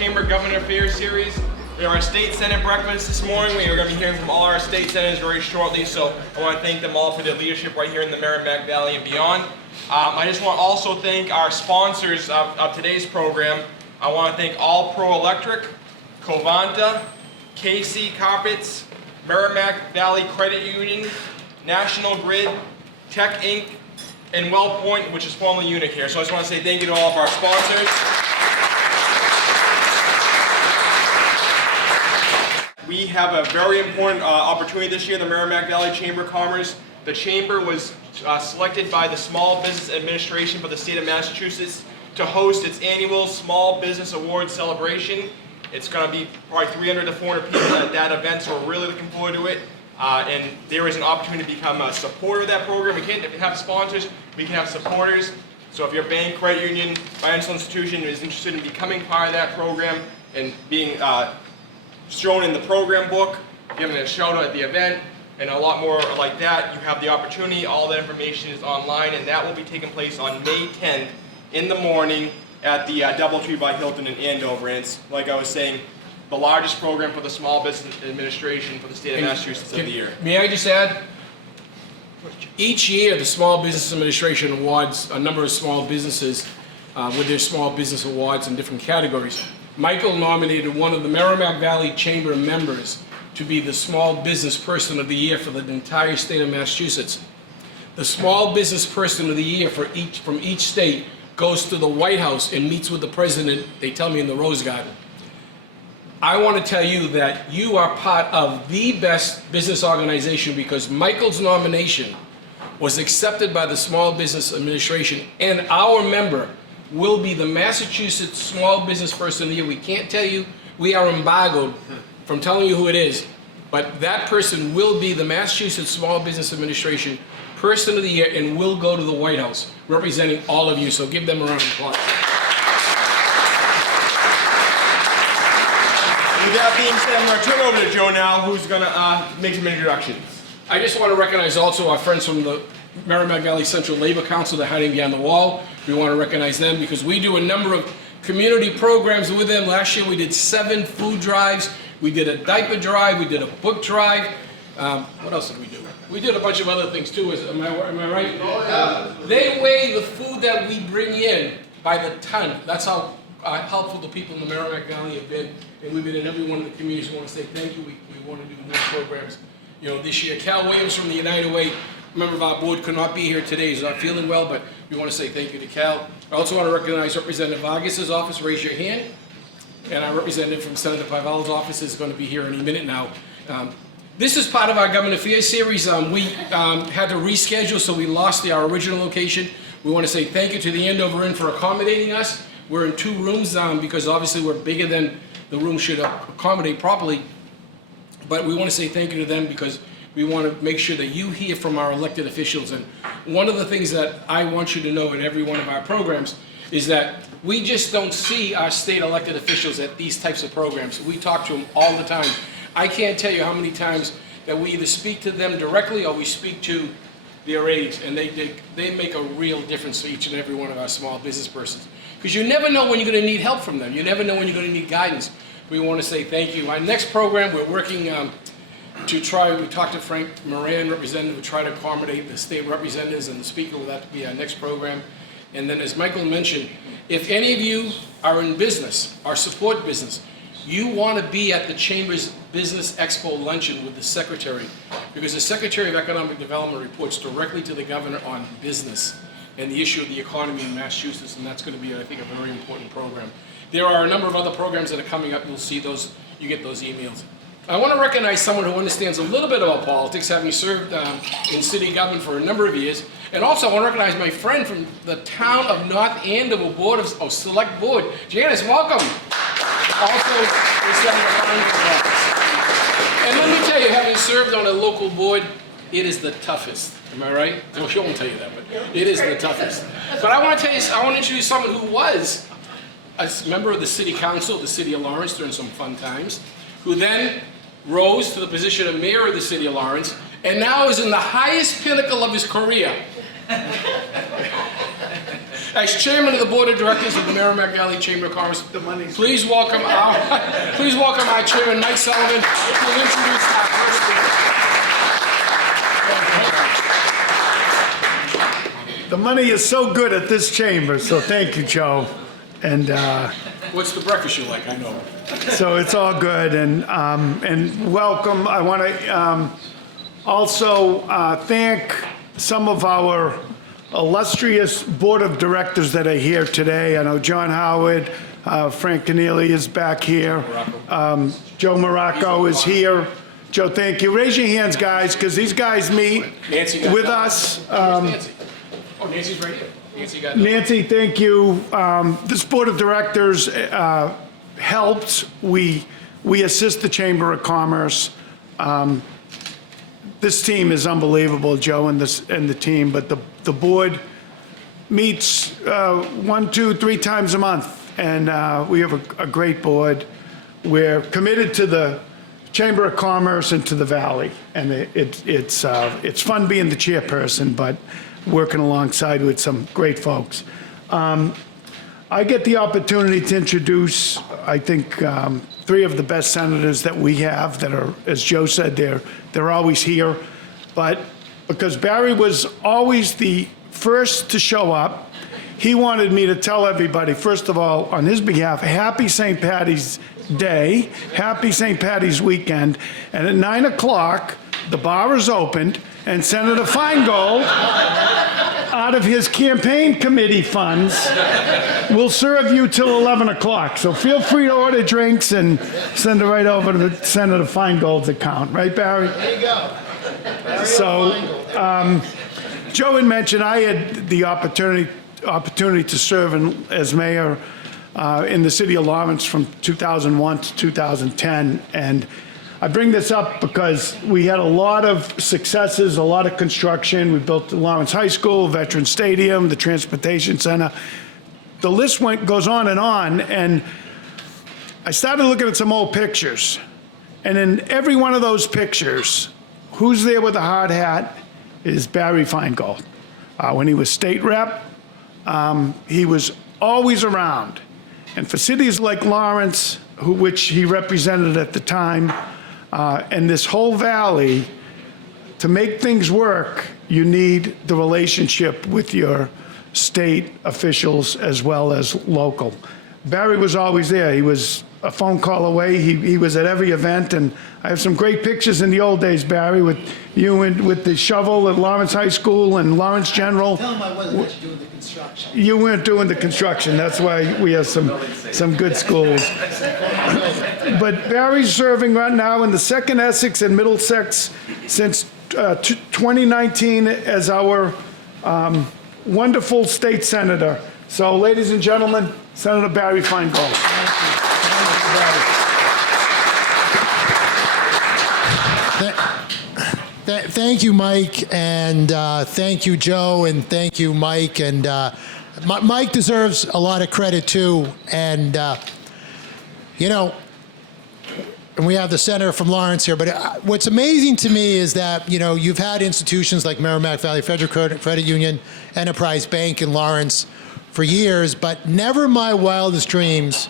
Chamber Government Affairs series. We have our State Senate breakfast this morning. We are going to be hearing from all our state senators very shortly, so I want to thank them all for their leadership right here in the Merrimack Valley and beyond. I just want to also thank our sponsors of today's program. I want to thank All Pro Electric, Covanta, KC Carpets, Merrimack Valley Credit Union, National Grid, Tech Inc., and WellPoint, which is formerly Unicare. So I just want to say thank you to all of our sponsors. We have a very important opportunity this year, the Merrimack Valley Chamber of Commerce. The Chamber was selected by the Small Business Administration for the state of Massachusetts to host its annual Small Business Awards celebration. It's going to be probably 300 to 400 people at that event, so we're really looking forward to it. And there is an opportunity to become a supporter of that program. We can't have sponsors, we can have supporters. So if your bank, credit union, financial institution is interested in becoming part of that program and being shown in the program book, giving a shout out at the event, and a lot more like that, you have the opportunity. All that information is online, and that will be taking place on May 10th in the morning at the DoubleTree by Hilton in Andover. And it's, like I was saying, the largest program for the Small Business Administration for the state of Massachusetts of the year. May I just add? Each year, the Small Business Administration awards a number of small businesses with their small business awards in different categories. Michael nominated one of the Merrimack Valley Chamber members to be the Small Business Person of the Year for the entire state of Massachusetts. The Small Business Person of the Year from each state goes to the White House and meets with the president, they tell me, in the Rose Garden. I want to tell you that you are part of the best business organization because Michael's nomination was accepted by the Small Business Administration, and our member will be the Massachusetts Small Business Person of the Year. We can't tell you, we are embargoed from telling you who it is, but that person will be the Massachusetts Small Business Administration Person of the Year and will go to the White House representing all of you, so give them a round of applause. With that being said, I'm going to turn over to Joe now, who's going to make some introductions. I just want to recognize also our friends from the Merrimack Valley Central Labor Council, they're hiding behind the wall. We want to recognize them because we do a number of community programs with them. Last year we did 7 food drives, we did a diaper drive, we did a book drive. What else did we do? We did a bunch of other things too, am I right? Oh, yeah. They weigh the food that we bring in by the ton. That's how helpful the people in the Merrimack Valley have been. And we've been in every one of the communities. We want to say thank you. We want to do more programs. You know, this year, Cal Williams from the United Way, member of our board, could not be here today. He's not feeling well, but we want to say thank you to Cal. I also want to recognize Representative Vargas's office. Raise your hand. And our representative from Senator Pivala's office is going to be here any minute now. This is part of our Government Affairs series. We had to reschedule, so we lost our original location. We want to say thank you to the Andover Inn for accommodating us. We're in 2 rooms because obviously we're bigger than the room should accommodate properly. But we want to say thank you to them because we want to make sure that you hear from our elected officials. And one of the things that I want you to know in every one of our programs is that we just don't see our state elected officials at these types of programs. We talk to them all the time. I can't tell you how many times that we either speak to them directly or we speak to their aides, and they make a real difference for each and every one of our small business persons. Because you never know when you're going to need help from them. You never know when you're going to need guidance. We want to say thank you. Our next program, we're working we talked to Frank Moran, representative, to try to accommodate the state representatives, and the speaker will have to be our next program. And then as Michael mentioned, if any of you are in business or support business, you want to be at the Chamber's Business Expo luncheon with the Secretary, because the Secretary of Economic Development reports directly to the Governor on business and the issue of the economy in Massachusetts, and that's going to be, I think, a very important program. There are a number of other programs that are coming up. You'll see those, you get those emails. I want to recognize someone who understands a little bit about politics, having served in city government for a number of years. And also I want to recognize my friend from the town of North Andover Board of Select Board. Janice, welcome. Also, the Senator Farnsworth's office. And let me tell you, having served on a local board, it is the toughest. Am I right? Well, she won't tell you that, but it is the toughest. But I want to tell you, I want to introduce someone who was a member of the City Council of the City of Lawrence during some fun times, who then rose to the position of Mayor of the City of Lawrence, and now is in the highest pinnacle of his career. As chairman of the board of directors of the Merrimack Valley Chamber of Commerce, please welcome our chairman, Mike Sullivan, who will introduce our first speaker. The money is so good at this chamber, so thank you, Joe. And What's the breakfast you like? I know. so it's all good, and welcome. I want to also thank some of our illustrious board of directors that are here today. I know John Howard, Frank Keneally is back here. Joe Morocco is here. Joe, thank you. Raise your hands, guys, because these guys meet with us. Nancy. Oh, Nancy's right here. Nancy got Nancy, thank you. This board of directors helped. We assist the Chamber of Commerce. This team is unbelievable, Joe and the team, but the board meets 1, 2, 3 times a month, and we have a great board. We're committed to the Chamber of Commerce and to the Valley, and it's fun being the chairperson, but working alongside with some great folks. I get the opportunity to introduce, I think, 3 of the best senators that we have that are, as Joe said, they're always here. But because Barry was always the first to show up, he wanted me to tell everybody, first of all, on his behalf, happy St. Patty's Day, happy St. Patty's weekend. And at 9 o'clock, the bar is opened, and Senator Feingold, out of his campaign committee funds, will serve you till 11 o'clock. So feel free to order drinks and send it right over to Senator Feingold's account. Right, Barry? There you go. So, Joe had mentioned I had the opportunity to serve as mayor in the city of Lawrence from 2001 to 2010, and I bring this up because we had a lot of successes, a lot of construction. We built the Lawrence High School, Veteran Stadium, the Transportation Center. The list goes on, and I started looking at some old pictures, and in every one of those pictures, who's there with a hard hat is Barry Feingold. When he was state rep, he was always around. And for cities like Lawrence, which he represented at the time, and this whole valley, to make things work, you need the relationship with your state officials as well as local. Barry was always there. He was a phone call away. He was at every event, and I have some great pictures in the old days, Barry, with you and with the shovel at Lawrence High School and Lawrence General. Tell him I wasn't actually doing the construction. You weren't doing the construction. That's why we have some good schools. But Barry's serving right now in the 2nd Essex and Middlesex since 2019 as our wonderful state senator. So, ladies and gentlemen, Senator Barry Feingold. Thank you, Mike, and thank you, Joe, and thank you, Mike. And Mike deserves a lot of credit, too. And, and we have the senator from Lawrence here. But what's amazing to me is that, you've had institutions like Merrimack Valley Federal Credit Union, Enterprise Bank in Lawrence for years, but never in my wildest dreams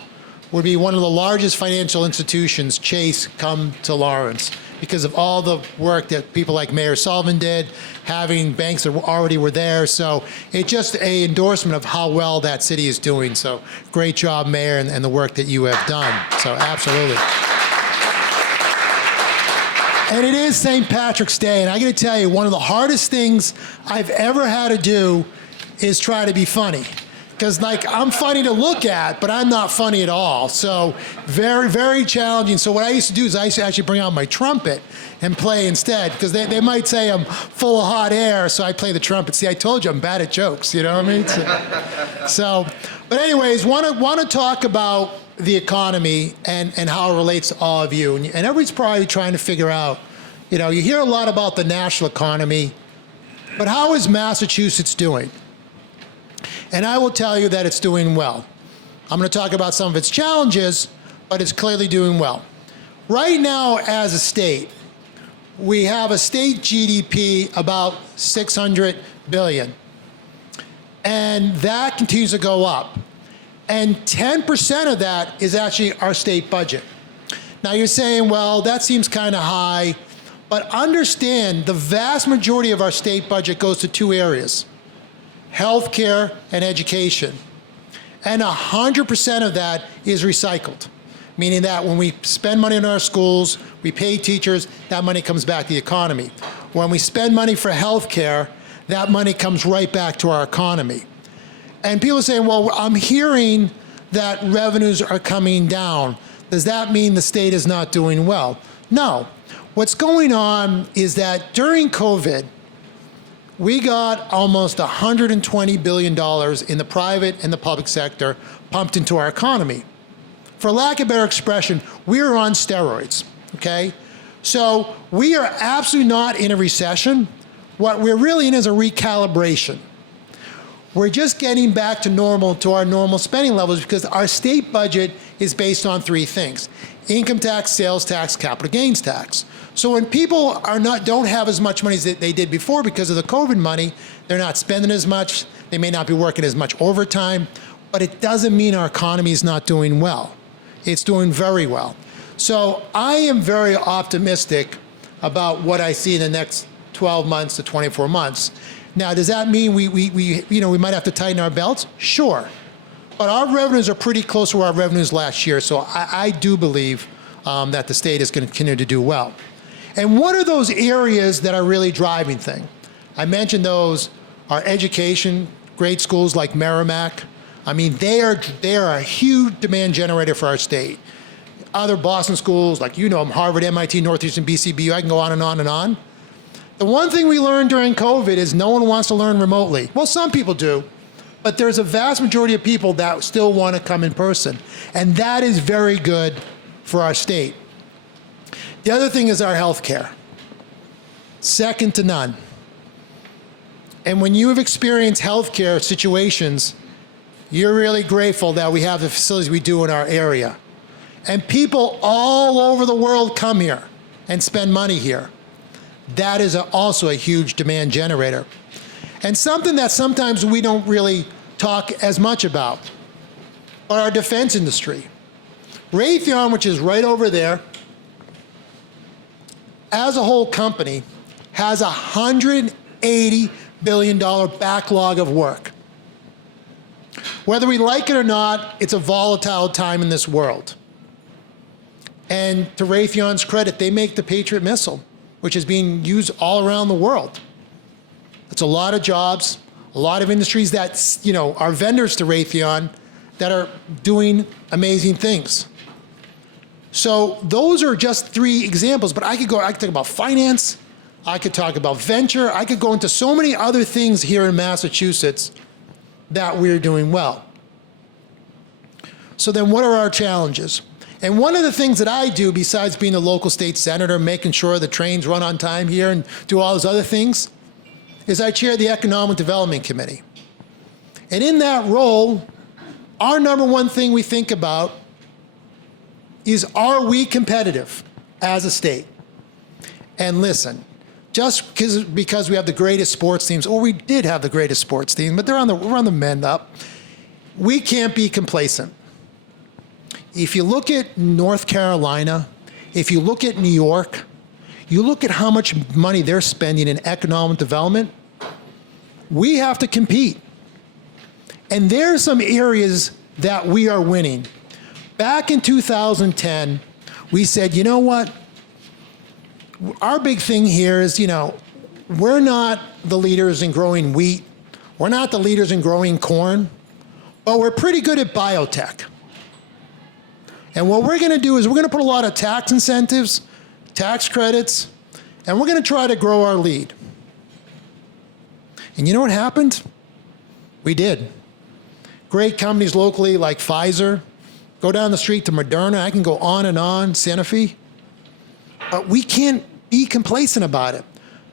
would be one of the largest financial institutions, Chase, come to Lawrence, because of all the work that people like Mayor Sullivan did, having banks that already were there. So it's just an endorsement of how well that city is doing. So great job, Mayor, and the work that you have done. So absolutely. And it is St. Patrick's Day, and I got to tell you, one of the hardest things I've ever had to do is try to be funny. Because, I'm funny to look at, but I'm not funny at all. So very, very challenging. So what I used to do is I used to actually bring out my trumpet and play instead, because they might say I'm full of hot air, so I play the trumpet. See, I told you I'm bad at jokes, you know what I mean? But anyways, want to talk about the economy and how it relates to all of you. And everybody's probably trying to figure out, you hear a lot about the national economy, but how is Massachusetts doing? And I will tell you that it's doing well. I'm going to talk about some of its challenges, but it's clearly doing well. Right now, as a state, we have a state GDP about $600 billion. And that continues to go up. And 10% of that is actually our state budget. Now you're saying, well, that seems kind of high, but understand the vast majority of our state budget goes to two areas: healthcare and education. And 100% of that is recycled, meaning that when we spend money in our schools, we pay teachers, that money comes back to the economy. When we spend money for healthcare, that money comes right back to our economy. And people are saying, well, I'm hearing that revenues are coming down. Does that mean the state is not doing well? No. What's going on is that during COVID, we got almost $120 billion in the private and the public sector pumped into our economy. For lack of a better expression, we're on steroids, okay? So we are absolutely not in a recession. What we're really in is a recalibration. We're just getting back to normal, to our normal spending levels, because our state budget is based on three things: income tax, sales tax, capital gains tax. So when people don't have as much money as they did before because of the COVID money, they're not spending as much, they may not be working as much overtime, but it doesn't mean our economy is not doing well. It's doing very well. So I am very optimistic about what I see in the next 12 months to 24 months. Now, does that mean we might have to tighten our belts? Sure. But our revenues are pretty close to our revenues last year, so I do believe that the state is going to continue to do well. And what are those areas that are really driving things? I mentioned those are education, great schools like Merrimack. I mean, they are a huge demand generator for our state. Other Boston schools, like Harvard, MIT, Northeastern, BCBU, I can go on and on and on. The one thing we learned during COVID is no one wants to learn remotely. Well, some people do, but there's a vast majority of people that still want to come in person. And that is very good for our state. The other thing is our health care. Second to none. And when you have experienced healthcare situations, you're really grateful that we have the facilities we do in our area. And people all over the world come here and spend money here. That is also a huge demand generator. And something that sometimes we don't really talk as much about, but our defense industry. Raytheon, which is right over there, as a whole company, has a $180 billion backlog of work. Whether we like it or not, it's a volatile time in this world. And to Raytheon's credit, they make the Patriot missile, which is being used all around the world. It's a lot of jobs, a lot of industries that are vendors to Raytheon that are doing amazing things. So those are just three examples, but I could talk about finance, I could talk about venture, I could go into so many other things here in Massachusetts that we're doing well. So then what are our challenges? And one of the things that I do, besides being a local state senator, making sure the trains run on time here and do all those other things, is I chair the Economic Development Committee. And in that role, our number one thing we think about is, are we competitive as a state? And listen, just because we have the greatest sports teams, or we did have the greatest sports team, but we're on the mend up, we can't be complacent. If you look at North Carolina, if you look at New York, you look at how much money they're spending in economic development, we have to compete. And there are some areas that we are winning. Back in 2010, we said, you know what? Our big thing here is, we're not the leaders in growing wheat. We're not the leaders in growing corn, but we're pretty good at biotech. And what we're going to do is we're going to put a lot of tax incentives, tax credits, and we're going to try to grow our lead. And you know what happened? We did. Great companies locally like Pfizer, go down the street to Moderna, I can go on and on, Sanofi. But we can't be complacent about it.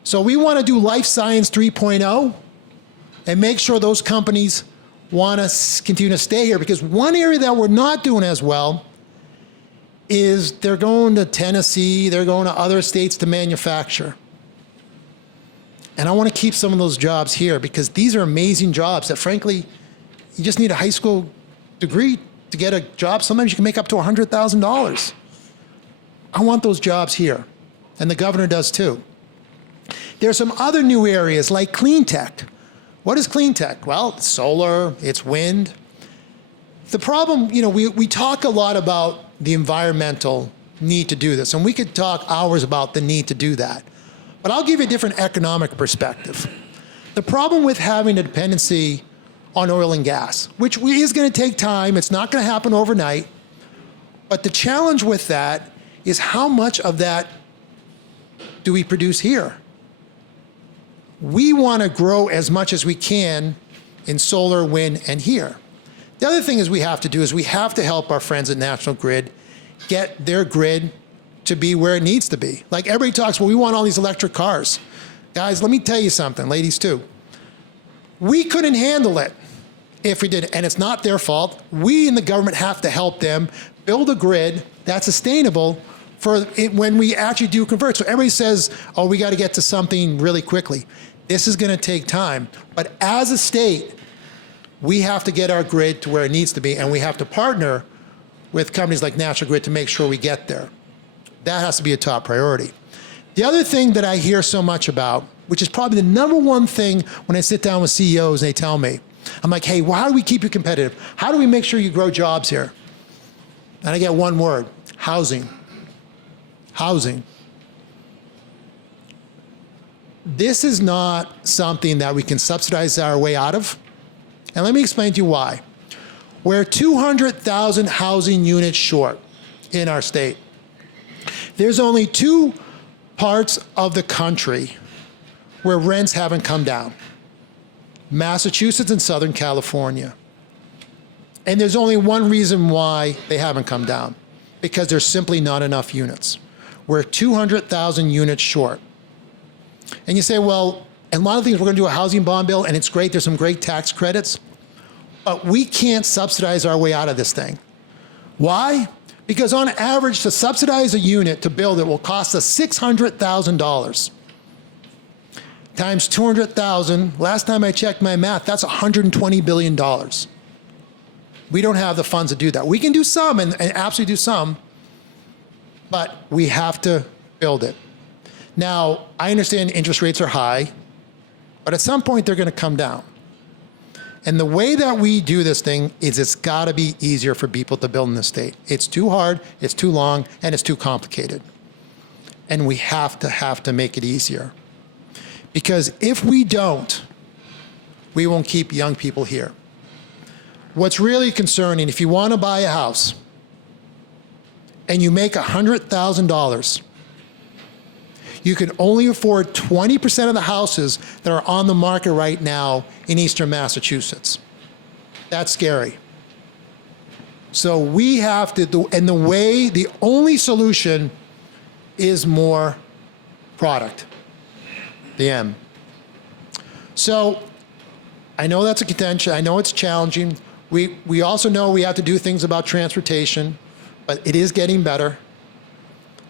So we want to do Life Science 3.0 and make sure those companies want to continue to stay here, because one area that we're not doing as well is they're going to Tennessee, they're going to other states to manufacture. And I want to keep some of those jobs here because these are amazing jobs that, frankly, you just need a high school degree to get a job. Sometimes you can make up to $100,000. I want those jobs here, and the governor does too. There's some other new areas like clean tech. What is clean tech? Well, it's solar, it's wind. The problem, we talk a lot about the environmental need to do this, and we could talk hours about the need to do that. But I'll give you a different economic perspective. The problem with having a dependency on oil and gas, which is going to take time, it's not going to happen overnight, but the challenge with that is how much of that do we produce here? We want to grow as much as we can in solar, wind, and here. The other thing we have to do is we have to help our friends at National Grid get their grid to be where it needs to be. Like everybody talks, well, we want all these electric cars. Guys, let me tell you something, ladies too. We couldn't handle it if we did, and it's not their fault. We in the government have to help them build a grid that's sustainable for it when we actually do convert. So everybody says, oh, we got to get to something really quickly. This is going to take time. But as a state, we have to get our grid to where it needs to be, and we have to partner with companies like National Grid to make sure we get there. That has to be a top priority. The other thing that I hear so much about, which is probably the number one thing when I sit down with CEOs and they tell me, I'm like, hey, well, how do we keep you competitive? How do we make sure you grow jobs here? And I get one word, housing. Housing. This is not something that we can subsidize our way out of. And let me explain to you why. We're 200,000 housing units short in our state. There's only 2 parts of the country where rents haven't come down. Massachusetts and Southern California. And there's only one reason why they haven't come down, because there's simply not enough units. We're 200,000 units short. And you say, well, and a lot of things, we're going to do a housing bond bill, and it's great, there's some great tax credits, but we can't subsidize our way out of this thing. Why? Because on average, to subsidize a unit to build it will cost us $600,000. Times 200,000, last time I checked my math, that's $120 billion. We don't have the funds to do that. We can do some, and absolutely do some, but we have to build it. Now, I understand interest rates are high, but at some point they're going to come down. And the way that we do this thing is it's got to be easier for people to build in this state. It's too hard, it's too long, and it's too complicated. And we have to make it easier. Because if we don't, we won't keep young people here. What's really concerning, if you want to buy a house and you make $100,000, you can only afford 20% of the houses that are on the market right now in Eastern Massachusetts. That's scary. So we have to do, and the only solution is more product. The M. So I know that's a contention. I know it's challenging. We also know we have to do things about transportation, but it is getting better.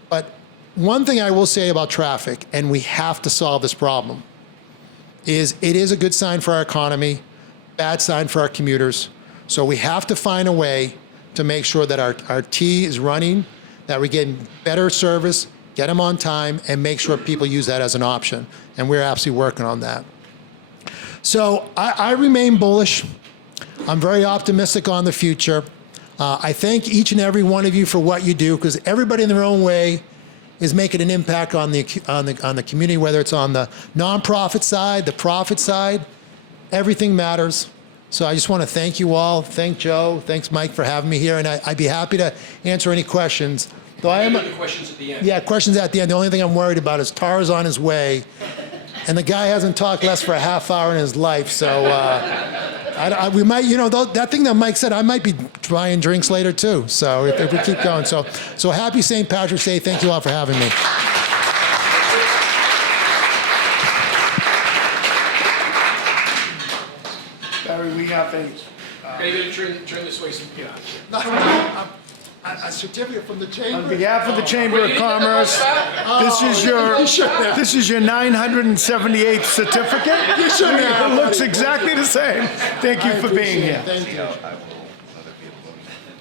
But one thing I will say about traffic, and we have to solve this problem, is it is a good sign for our economy, bad sign for our commuters. So we have to find a way to make sure that our T is running, that we're getting better service, get them on time, and make sure people use that as an option. And we're absolutely working on that. So I remain bullish. I'm very optimistic on the future. I thank each and every one of you for what you do, because everybody in their own way is making an impact on the community, whether it's on the nonprofit side, the profit side. Everything matters. So I just want to thank you all. Thank Joe. Thanks, Mike, for having me here. And I'd be happy to answer any questions. Though I am. The questions at the end. Yeah, questions at the end. The only thing I'm worried about is Tara's on his way, and the guy hasn't talked less for a half hour in his life. So we might, that thing that Mike said, I might be buying drinks later too. So if we keep going. So happy St. Patrick's Day. Thank you all for having me. Barry, we have a, Maybe turn this way. So, yeah. A certificate from the On chamber? behalf of the Chamber of Commerce, You should have. this is your 978th certificate. You should have. It looks exactly the same. Thank you for being here. Thank you.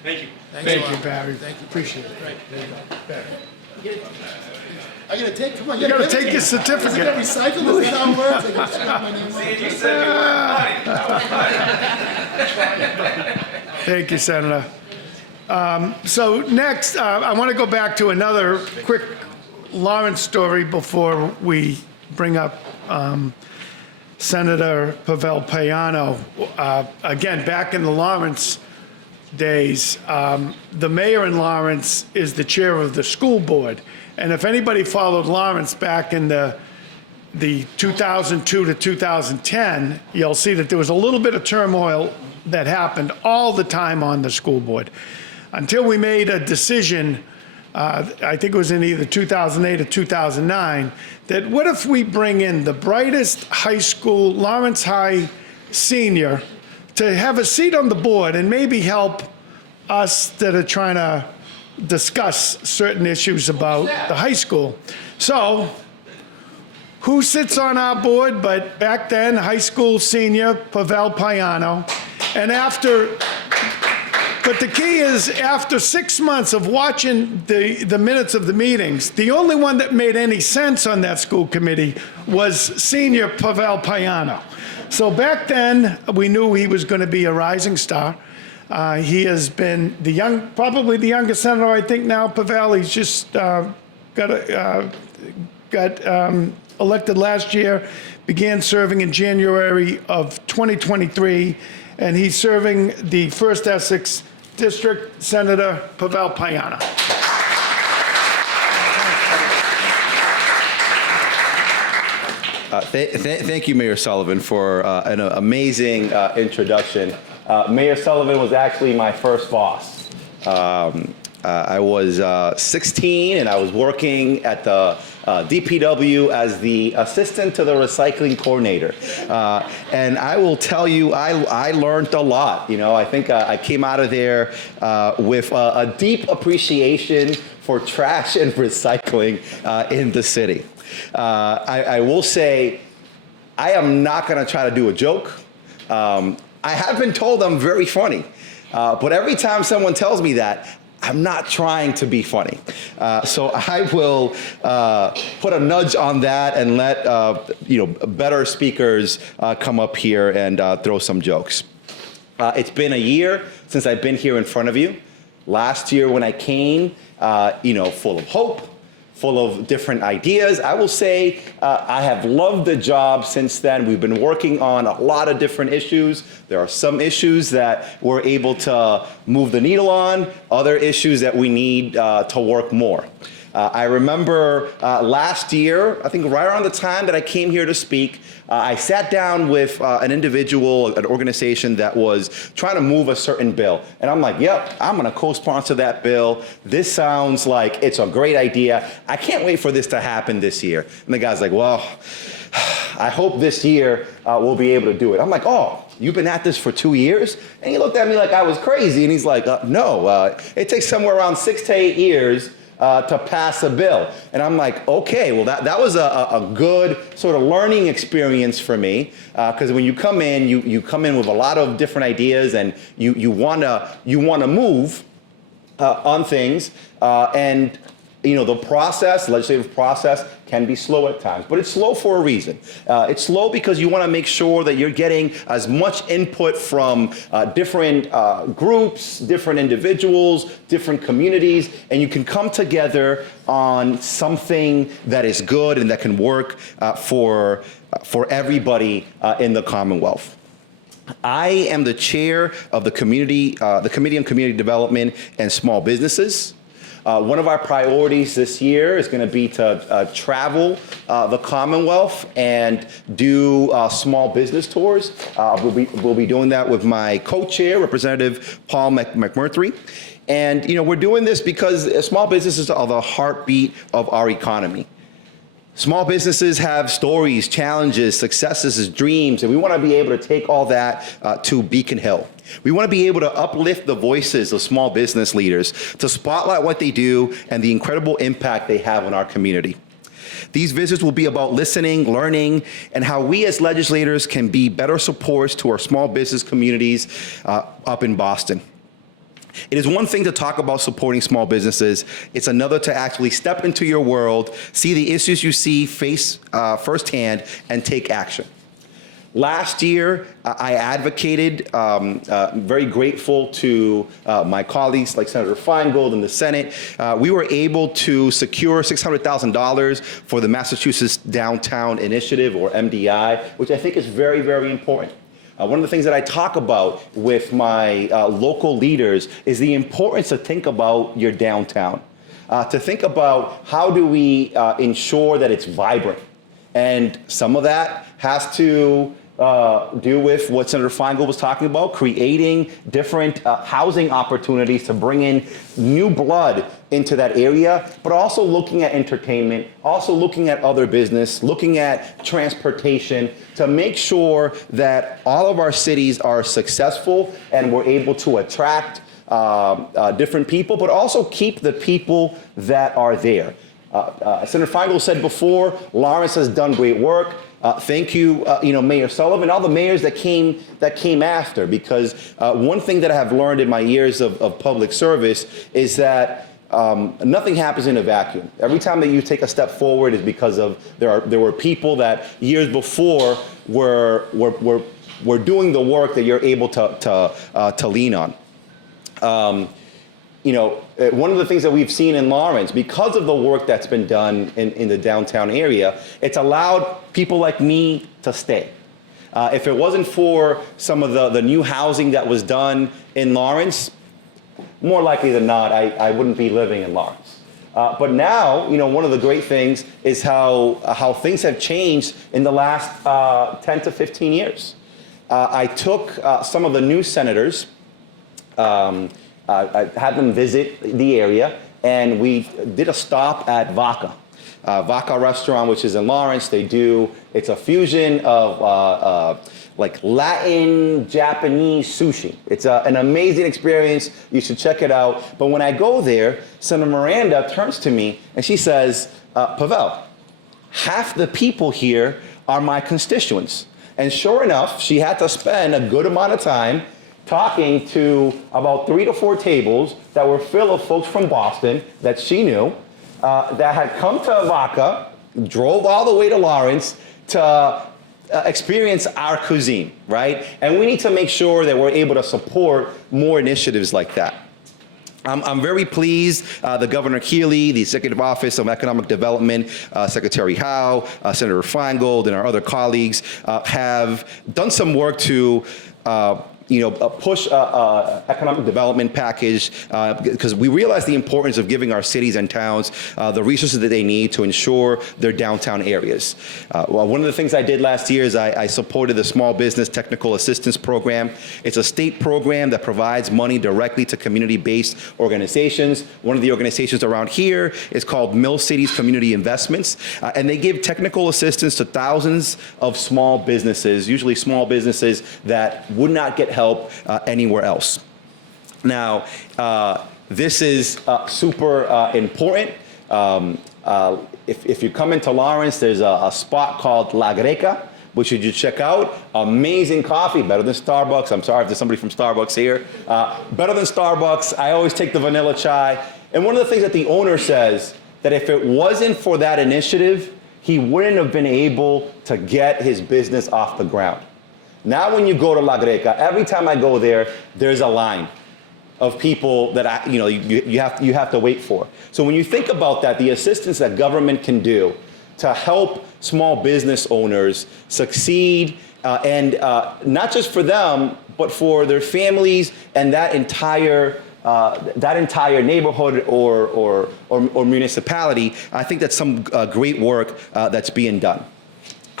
Thank you. Thank you, Barry. Thank you. Appreciate it. There you go. Barry. I gotta take, come on. You gotta give it take to your me. Is it certificate. gonna recycle? Is that how it works? I gotta scribble my name on it. Thank you, Senator. So next, I want to go back to another quick Lawrence story before we bring up Senator Pavel Payano. Again, back in the Lawrence days, the mayor in Lawrence is the chair of the school board. And if anybody followed Lawrence back in the 2002 to 2010, you'll see that there was a little bit of turmoil that happened all the time on the school board. Until we made a decision, I think it was in either 2008 or 2009, that what if we bring in the brightest high school, Lawrence High senior, to have a seat on the board and maybe help us that are trying to discuss certain issues about the high school. So, who sits on our board but back then, high school senior Pavel Payano. And but the key is, after 6 months of watching the minutes of the meetings, the only one that made any sense on that school committee was senior Pavel Payano. So back then, we knew he was going to be a rising star. He has been probably the youngest senator, I think now, Pavel. He's just got elected last year, began serving in January of 2023, and he's serving the 1st Essex District, Senator Pavel Payano. Thank you, Mayor Sullivan, for an amazing introduction. Mayor Sullivan was actually my first boss. I was 16 and I was working at the DPW as the assistant to the recycling coordinator. And I will tell you, I learned a lot. You know, I think I came out of there with a deep appreciation for trash and recycling in the city. I will say, I am not going to try to do a joke. I have been told I'm very funny, but every time someone tells me that, I'm not trying to be funny. So I will put a nudge on that and let better speakers come up here and throw some jokes. It's been a year since I've been here in front of you. Last year when I came, full of hope, full of different ideas. I will say I have loved the job since then. We've been working on a lot of different issues. There are some issues that we're able to move the needle on, other issues that we need to work more. I remember last year, I think right around the time that I came here to speak, I sat down with an individual, an organization that was trying to move a certain bill. And I'm like, yep, I'm going to co-sponsor that bill. This sounds like it's a great idea. I can't wait for this to happen this year. And the guy's like, well, I hope this year we'll be able to do it. I'm like, oh, you've been at this for 2 years? And he looked at me like I was crazy. And he's like, no, it takes somewhere around 6 to 8 years to pass a bill. And I'm like, okay, well, that was a good sort of learning experience for me, because when you come in, you come in with a lot of different ideas, and you wanna move on things, and the legislative process can be slow at times, but it's slow for a reason. It's slow because you want to make sure that you're getting as much input from different groups, different individuals, different communities, and you can come together on something that is good and that can work for everybody in the Commonwealth. I am the chair of the Committee on Community Development and Small Businesses. One of our priorities this year is going to be to travel the Commonwealth and do small business tours. We'll be doing that with my co-chair, Representative Paul McMurtry. And we're doing this because small businesses are the heartbeat of our economy. Small businesses have stories, challenges, successes, dreams, and we want to be able to take all that to Beacon Hill. We want to be able to uplift the voices of small business leaders, to spotlight what they do and the incredible impact they have on our community. These visits will be about listening, learning, and how we as legislators can be better supports to our small business communities up in Boston. It is one thing to talk about supporting small businesses. It's another to actually step into your world, see the issues you see face firsthand, and take action. Last year, I advocated, very grateful to my colleagues like Senator Feingold in the Senate. We were able to secure $600,000 for the Massachusetts Downtown Initiative, or MDI, which I think is very, very important. One of the things that I talk about with my local leaders is the importance to think about your downtown, to think about how do we ensure that it's vibrant. And some of that has to do with what Senator Feingold was talking about, creating different housing opportunities to bring in new blood into that area, but also looking at entertainment, also looking at other business, looking at transportation to make sure that all of our cities are successful and we're able to attract different people, but also keep the people that are there. Senator Feingold said before, Lawrence has done great work. Thank you, Mayor Sullivan, all the mayors that came after, because one thing that I have learned in my years of public service is that nothing happens in a vacuum. Every time that you take a step forward is because of there were people that years before were doing the work that you're able to lean on. One of the things that we've seen in Lawrence, because of the work that's been done in the downtown area, it's allowed people like me to stay. If it wasn't for some of the new housing that was done in Lawrence, more likely than not, I wouldn't be living in Lawrence. But now, one of the great things is how things have changed in the last 10 to 15 years. I took some of the new senators, I had them visit the area, and we did a stop at Vaca. Vaca restaurant, which is in Lawrence. It's a fusion of like Latin, Japanese sushi. It's an amazing experience. You should check it out. But when I go there, Senator Miranda turns to me and she says, Pavel, half the people here are my constituents. And sure enough, she had to spend a good amount of time talking to about 3 to 4 tables that were full of folks from Boston that she knew, that had come to Vaca, drove all the way to Lawrence to experience our cuisine, right? And we need to make sure that we're able to support more initiatives like that. I'm very pleased the Governor Healy, the Executive Office of Economic Development, Secretary Howe, Senator Feingold, and our other colleagues have done some work to push economic development package because we realize the importance of giving our cities and towns the resources that they need to ensure their downtown areas. One of the things I did last year is I supported the Small Business Technical Assistance Program. It's a state program that provides money directly to community-based organizations. One of the organizations around here is called Mill Cities Community Investments, and they give technical assistance to thousands of small businesses, usually small businesses that would not get help anywhere else. Now, this is super important. If you come into Lawrence, there's a spot called La Greca, which you should check out. Amazing coffee, better than Starbucks. I'm sorry if there's somebody from Starbucks here. Better than Starbucks. I always take the vanilla chai. And one of the things that the owner says, that if it wasn't for that initiative, he wouldn't have been able to get his business off the ground. Now when you go to La Greca, every time I go there, there's a line of people that you have to wait for. So when you think about that, the assistance that government can do to help small business owners succeed, and not just for them, but for their families and that entire neighborhood or municipality, I think that's some great work that's being done.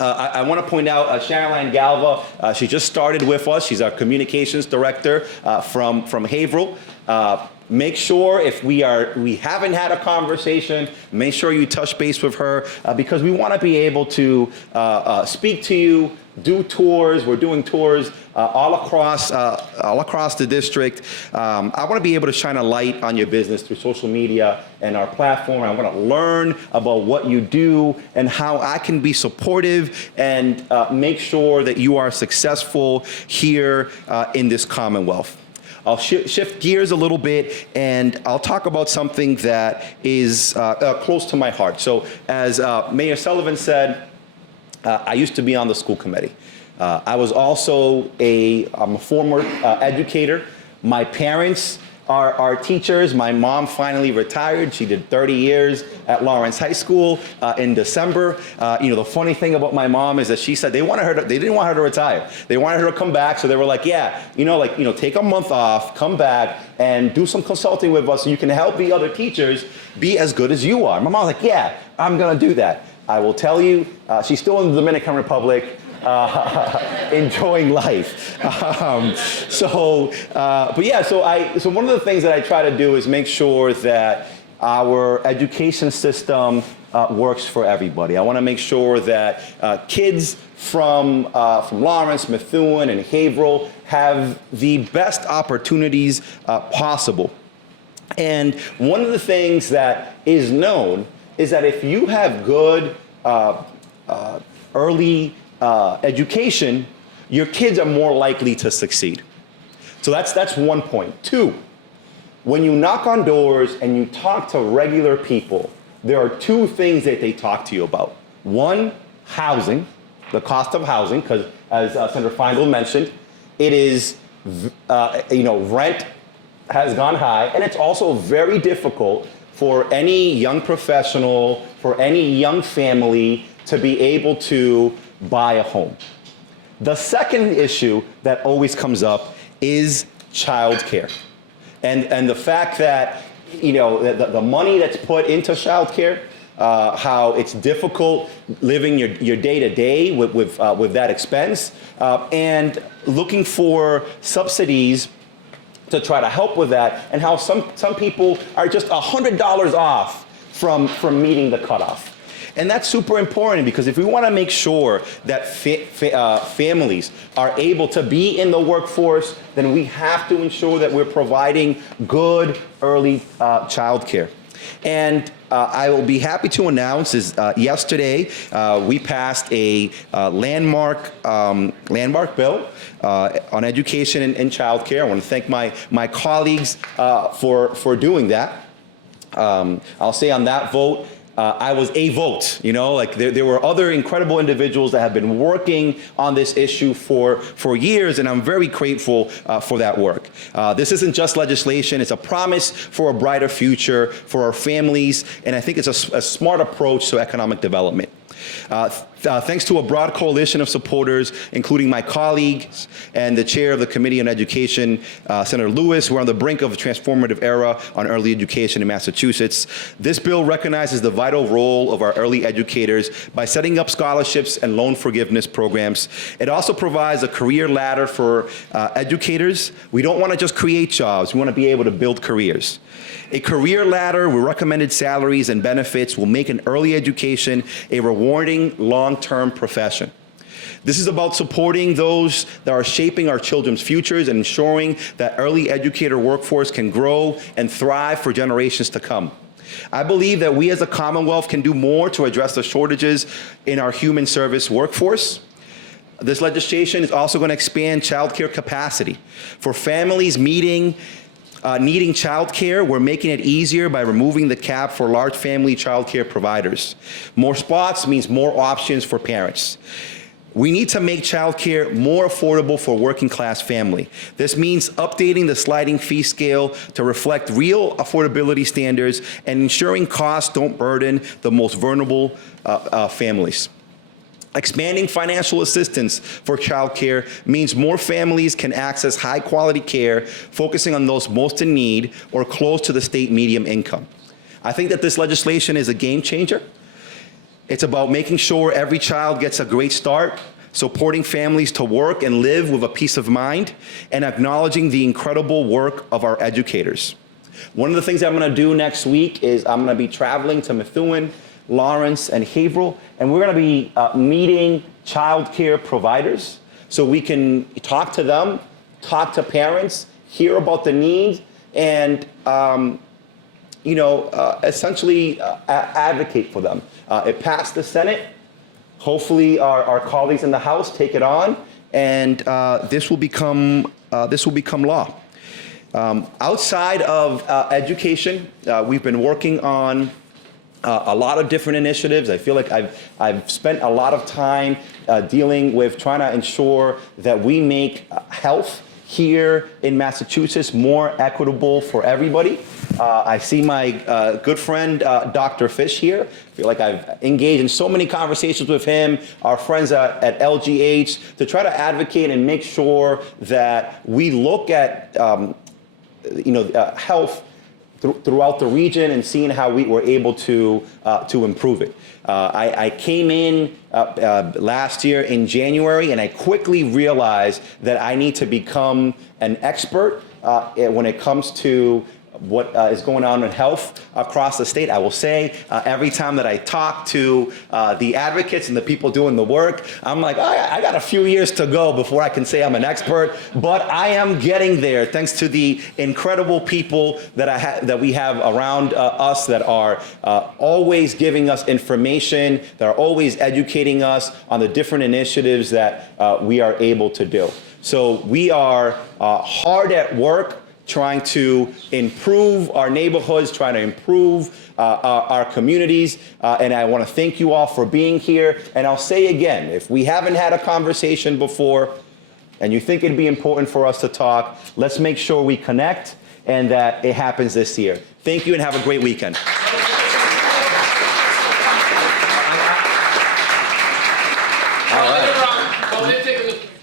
I want to point out Sharon Galva. She just started with us. She's our communications director from Haverhill. make sure if we haven't had a conversation, make sure you touch base with her because we want to be able to speak to you, do tours. We're doing tours all across the district. I want to be able to shine a light on your business through social media and our platform. I want to learn about what you do and how I can be supportive and make sure that you are successful here in this Commonwealth. I'll shift gears a little bit and I'll talk about something that is close to my heart. So as Mayor Sullivan said, I used to be on the school committee. I was also I'm a former educator. My parents are teachers. My mom finally retired. She did 30 years at Lawrence High School in December. The funny thing about my mom is that she said they didn't want her to retire. They wanted her to come back. So they were like, yeah, take a month off, come back and do some consulting with us so you can help the other teachers be as good as you are. My mom was like, yeah, I'm going to do that. I will tell you, she's still in the Dominican Republic, enjoying life. So one of the things that I try to do is make sure that our education system works for everybody. I want to make sure that kids from Lawrence, Methuen, and Haverhill have the best opportunities possible. And one of the things that is known is that if you have good early education, your kids are more likely to succeed. So that's one point. Two, when you knock on doors and you talk to regular people, there are two things that they talk to you about. One, housing, the cost of housing, because as Senator Feingold mentioned, it is, rent has gone high, and it's also very difficult for any young professional, for any young family to be able to buy a home. The second issue that always comes up is childcare. And the fact that, the money that's put into childcare, how it's difficult living your day-to-day with that expense, and looking for subsidies to try to help with that, and how some people are just $100 off from meeting the cutoff. And that's super important because if we want to make sure that families are able to be in the workforce, then we have to ensure that we're providing good early childcare. And I will be happy to announce is yesterday we passed a landmark bill on education and childcare. I want to thank my colleagues for doing that. I'll say on that vote, I was a vote, there were other incredible individuals that have been working on this issue for years, and I'm very grateful for that work. This isn't just legislation, it's a promise for a brighter future for our families, and I think it's a smart approach to economic development. Thanks to a broad coalition of supporters, including my colleagues and the chair of the Committee on Education, Senator Lewis, we're on the brink of a transformative era on early education in Massachusetts. This bill recognizes the vital role of our early educators by setting up scholarships and loan forgiveness programs. It also provides a career ladder for educators. We don't want to just create jobs, we want to be able to build careers. A career ladder with recommended salaries and benefits will make an early education a rewarding long-term profession. This is about supporting those that are shaping our children's futures and ensuring that early educator workforce can grow and thrive for generations to come. I believe that we as a Commonwealth can do more to address the shortages in our human service workforce. This legislation is also going to expand child care capacity. For families needing childcare, we're making it easier by removing the cap for large family childcare providers. More spots means more options for parents. We need to make childcare more affordable for working class family. This means updating the sliding fee scale to reflect real affordability standards and ensuring costs don't burden the most vulnerable families. Expanding financial assistance for childcare means more families can access high-quality care, focusing on those most in need or close to the state median income. I think that this legislation is a game changer. It's about making sure every child gets a great start, supporting families to work and live with a peace of mind, and acknowledging the incredible work of our educators. One of the things I'm going to do next week is I'm going to be traveling to Methuen, Lawrence, and Haverhill, and we're going to be meeting childcare providers so we can talk to them, talk to parents, hear about the needs, and essentially advocate for them. It passed the Senate. Hopefully, our colleagues in the House take it on, and this will become law. Outside of education, we've been working on a lot of different initiatives. I feel like I've spent a lot of time dealing with trying to ensure that we make health here in Massachusetts more equitable for everybody. I see my good friend, Dr. Fish here. I feel like I've engaged in so many conversations with him, our friends at LGH, to try to advocate and make sure that we look at health throughout the region and seeing how we were able to improve it. I came in last year in January, and I quickly realized that I need to become an expert when it comes to what is going on in health across the state. I will say every time that I talk to the advocates and the people doing the work, I'm like, I got a few years to go before I can say I'm an expert, but I am getting there thanks to the incredible people that we have around us that are always giving us information, that are always educating us on the different initiatives that we are able to do. So we are hard at work trying to improve our neighborhoods, trying to improve our communities. And I want to thank you all for being here. And I'll say again, if we haven't had a conversation before and you think it'd be important for us to talk, let's make sure we connect and that it happens this year. Thank you and have a great weekend.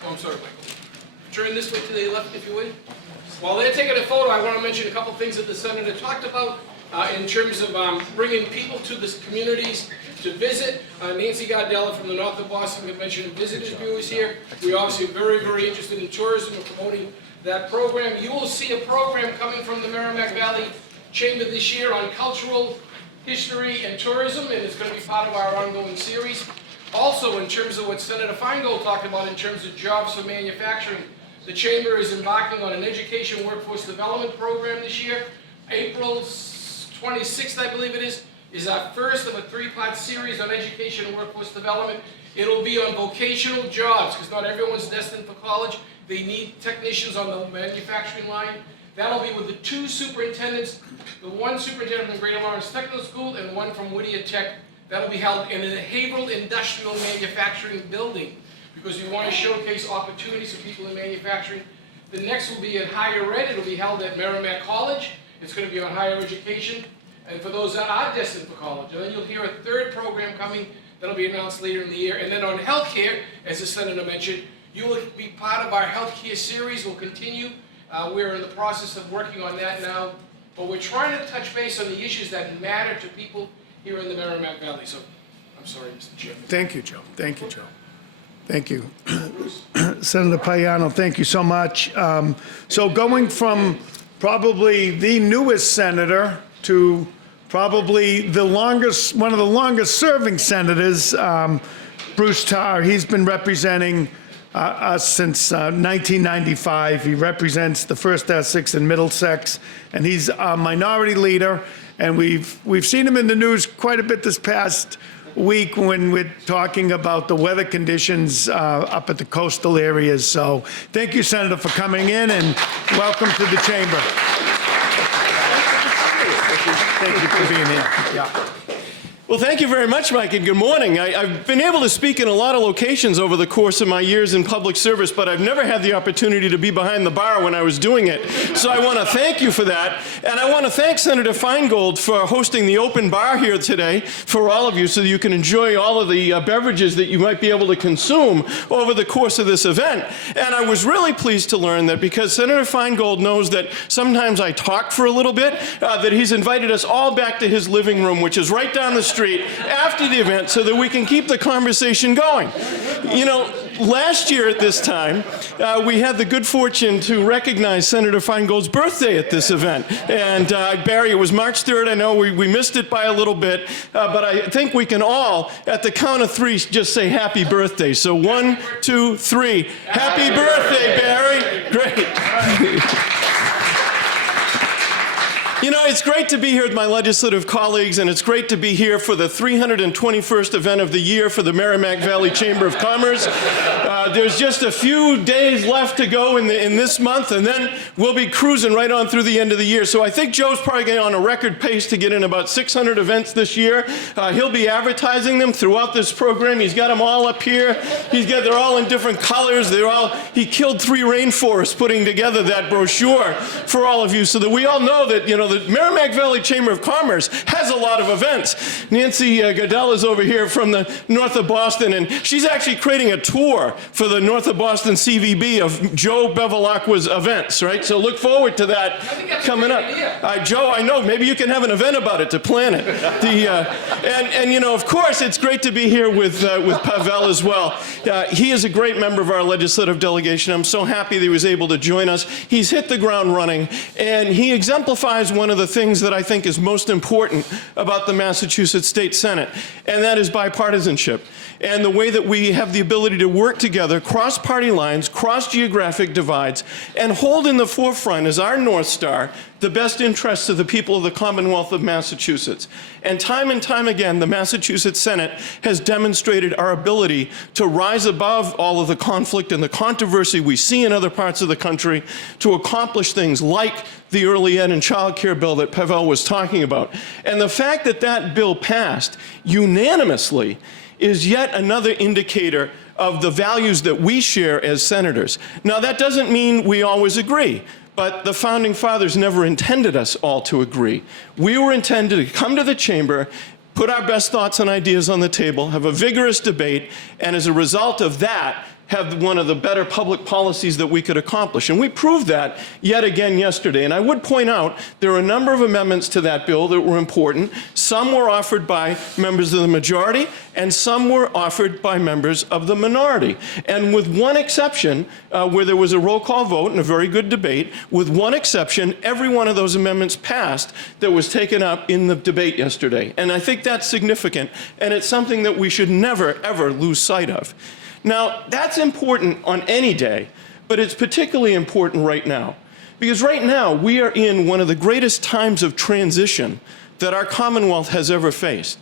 I'm sorry, Michael. Turn this way to the left, if you would. While they're taking a photo, I want to mention a couple things that the Senator talked about in terms of bringing people to the communities to visit. Nancy Gardella from the North of Boston Convention and Visitors Bureau is here. We're obviously very, very interested in tourism and promoting that program. You will see a program coming from the Merrimack Valley Chamber this year on cultural history and tourism, and it's going to be part of our ongoing series. Also, in terms of what Senator Feingold talked about in terms of jobs for manufacturing, the Chamber is embarking on an education workforce development program this year. April 26th, I believe it is our first of a three-part series on education and workforce development. It'll be on vocational jobs, because not everyone's destined for college. They need technicians on the manufacturing line. That'll be with the two superintendents, the one superintendent from Greater Lawrence Technical School and one from Whittier Tech. That'll be held in a Haverhill Industrial Manufacturing Building, because we want to showcase opportunities for people in manufacturing. The next will be at higher ed. It'll be held at Merrimack College. It's going to be on higher education, and for those that are destined for college. And then you'll hear a third program coming that'll be announced later in the year. And then on healthcare, as the Senator mentioned, you will be part of our healthcare series. We'll continue. We're in the process of working on that now, but we're trying to touch base on the issues that matter to people here in the Merrimack Valley. So, I'm sorry, Mr. Chairman. Thank you, Joe. Thank you, Joe. Thank you. Senator Payano, thank you so much. So going from probably the newest senator to probably one of the longest serving senators, Bruce Tarr. He's been representing us since 1995. He represents the 1st Essex and Middlesex, and he's a minority leader. And we've seen him in the news quite a bit this past week when we're talking about the weather conditions up at the coastal areas. So thank you, Senator, for coming in, and welcome to the chamber. Thank you for being here. Yeah. Well, thank you very much, Mike, and good morning. I've been able to speak in a lot of locations over the course of my years in public service, but I've never had the opportunity to be behind the bar when I was doing it. So I want to thank you for that. And I want to thank Senator Feingold for hosting the open bar here today for all of you so that you can enjoy all of the beverages that you might be able to consume over the course of this event. And I was really pleased to learn that because Senator Feingold knows that sometimes I talk for a little bit, that he's invited us all back to his living room, which is right down the street after the event, so that we can keep the conversation going. You know, last year at this time, we had the good fortune to recognize Senator Feingold's birthday at this event. And Barry, it was March 3rd. I know we missed it by a little bit, but I think we can all, at the count of three, just say happy birthday. So 1, 2, 3. Happy birthday, Barry. Great. You know, it's great to be here with my legislative colleagues, and it's great to be here for the 321st event of the year for the Merrimack Valley Chamber of Commerce. There's just a few days left to go in this month, and then we'll be cruising right on through the end of the year. So I think Joe's probably getting on a record pace to get in about 600 events this year. He'll be advertising them throughout this program. He's got them all up here. They're all in different colors. He killed 3 rainforests putting together that brochure for all of you so that we all know that, you know, the Merrimack Valley Chamber of Commerce has a lot of events. Nancy Goodell is over here from the north of Boston, and she's actually creating a tour for the north of Boston CVB of Joe Bevilacqua's events, right? So look forward to that coming up. Joe, I know, maybe you can have an event about it to plan it. And you know, of course, it's great to be here with Pavel as well. He is a great member of our legislative delegation. I'm so happy that he was able to join us. He's hit the ground running, and he exemplifies one of the things that I think is most important about the Massachusetts State Senate, and that is bipartisanship, and the way that we have the ability to work together, cross party lines, cross geographic divides, and hold in the forefront as our North Star the best interests of the people of the Commonwealth of Massachusetts. And time again, the Massachusetts Senate has demonstrated our ability to rise above all of the conflict and the controversy we see in other parts of the country to accomplish things like the early ed and child care bill that Pavel was talking about. And the fact that that bill passed unanimously is yet another indicator of the values that we share as senators. Now, that doesn't mean we always agree. But the Founding Fathers never intended us all to agree. We were intended to come to the chamber, put our best thoughts and ideas on the table, have a vigorous debate, and as a result of that, have one of the better public policies that we could accomplish. And we proved that yet again yesterday. And I would point out there are a number of amendments to that bill that were important. Some were offered by members of the majority, and some were offered by members of the minority. And with one exception, where there was a roll call vote and a very good debate, with one exception, every one of those amendments passed that was taken up in the debate yesterday. And I think that's significant, and it's something that we should never, ever lose sight of. Now, that's important on any day, but it's particularly important right now. Because right now, we are in one of the greatest times of transition that our Commonwealth has ever faced.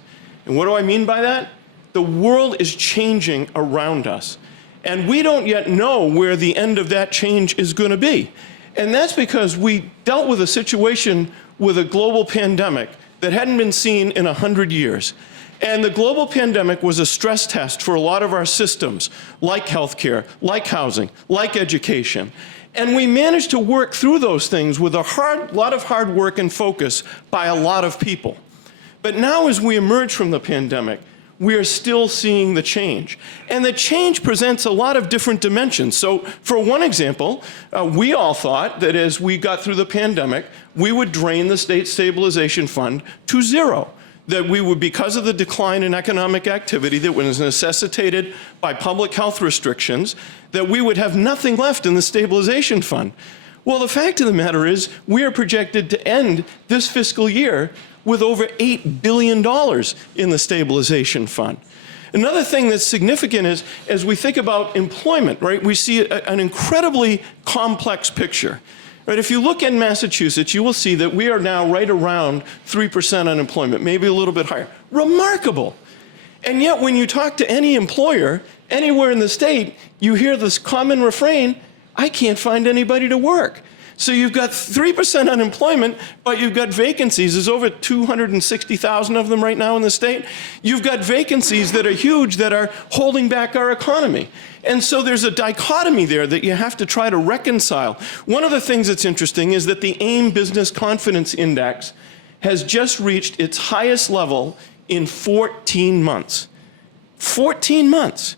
And what do I mean by that? The world is changing around us. And we don't yet know where the end of that change is going to be. And that's because we dealt with a situation with a global pandemic that hadn't been seen in 100 years. And the global pandemic was a stress test for a lot of our systems, like healthcare, like housing, like education. And we managed to work through those things with a lot of hard work and focus by a lot of people. But now as we emerge from the pandemic, we are still seeing the change. And the change presents a lot of different dimensions. So for one example, we all thought that as we got through the pandemic, we would drain the State Stabilization Fund to zero. That we would, because of the decline in economic activity that was necessitated by public health restrictions, that we would have nothing left in the stabilization fund. Well, the fact of the matter is we are projected to end this fiscal year with over $8 billion in the stabilization fund. Another thing that's significant is, as we think about employment, right, we see an incredibly complex picture. Right, if you look in Massachusetts, you will see that we are now right around 3% unemployment, maybe a little bit higher. Remarkable. And yet when you talk to any employer anywhere in the state, you hear this common refrain, I can't find anybody to work. So you've got 3% unemployment, but you've got vacancies. There's over 260,000 of them right now in the state. You've got vacancies that are huge that are holding back our economy. And so there's a dichotomy there that you have to try to reconcile. One of the things that's interesting is that the AIM Business Confidence Index has just reached its highest level in 14 months. 14 months.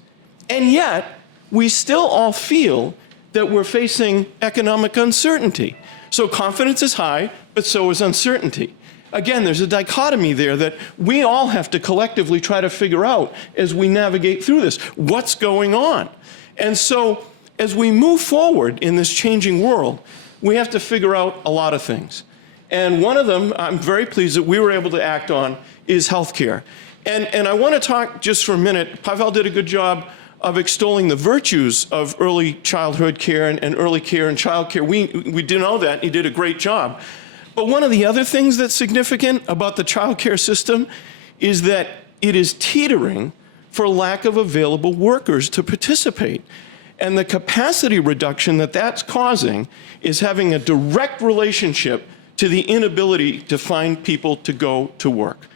And yet, we still all feel that we're facing economic uncertainty. So confidence is high, but so is uncertainty. Again, there's a dichotomy there that we all have to collectively try to figure out as we navigate through this. What's going on? And so as we move forward in this changing world, we have to figure out a lot of things. And one of them I'm very pleased that we were able to act on is healthcare. And I want to talk just for a minute. Pavel did a good job of extolling the virtues of early childhood care and early care and child care. We do know that. He did a great job. But one of the other things that's significant about the child care system is that it is teetering for lack of available workers to participate. And the capacity reduction that that's causing is having a direct relationship to the inability to find people to go to work.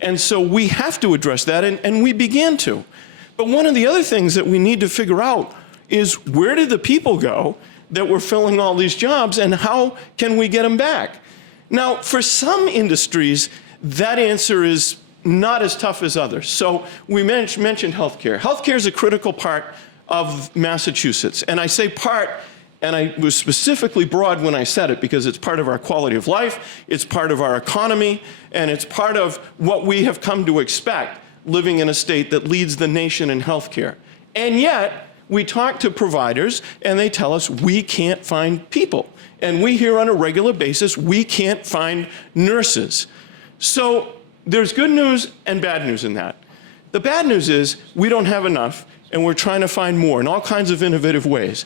And so we have to address that, and we began to. But one of the other things that we need to figure out is where did the people go that were filling all these jobs, and how can we get them back? Now, for some industries, that answer is not as tough as others. So we mentioned healthcare. Healthcare is a critical part of Massachusetts. And I say part, and I was specifically broad when I said it because it's part of our quality of life, it's part of our economy, and it's part of what we have come to expect living in a state that leads the nation in healthcare. And yet, we talk to providers and they tell us we can't find people. And we hear on a regular basis we can't find nurses. So there's good news and bad news in that. The bad news is we don't have enough, and we're trying to find more in all kinds of innovative ways.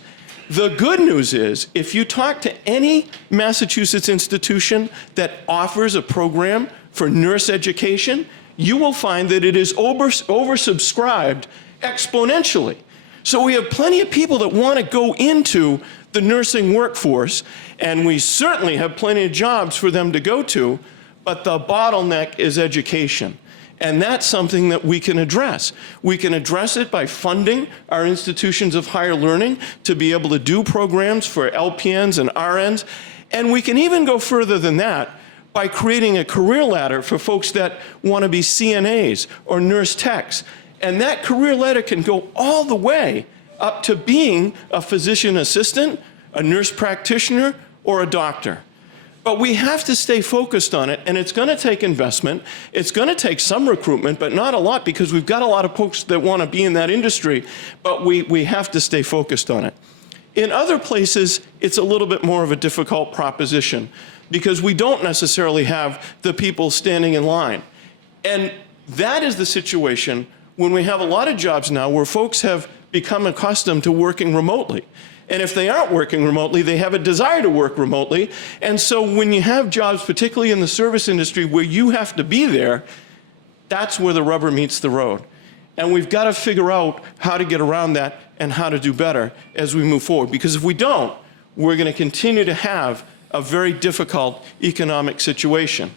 The good news is, if you talk to any Massachusetts institution that offers a program for nurse education, you will find that it is oversubscribed exponentially. So we have plenty of people that want to go into the nursing workforce, and we certainly have plenty of jobs for them to go to, but the bottleneck is education. And that's something that we can address. We can address it by funding our institutions of higher learning to be able to do programs for LPNs and RNs. And we can even go further than that by creating a career ladder for folks that want to be CNAs or nurse techs. And that career ladder can go all the way up to being a physician assistant, a nurse practitioner, or a doctor. But we have to stay focused on it, and it's going to take investment. It's going to take some recruitment, but not a lot, because we've got a lot of folks that want to be in that industry, but we have to stay focused on it. In other places, it's a little bit more of a difficult proposition, because we don't necessarily have the people standing in line. And that is the situation when we have a lot of jobs now where folks have become accustomed to working remotely. And if they aren't working remotely, they have a desire to work remotely. And so when you have jobs, particularly in the service industry, where you have to be there, that's where the rubber meets the road. And we've got to figure out how to get around that and how to do better as we move forward. Because if we don't, we're going to continue to have a very difficult economic situation.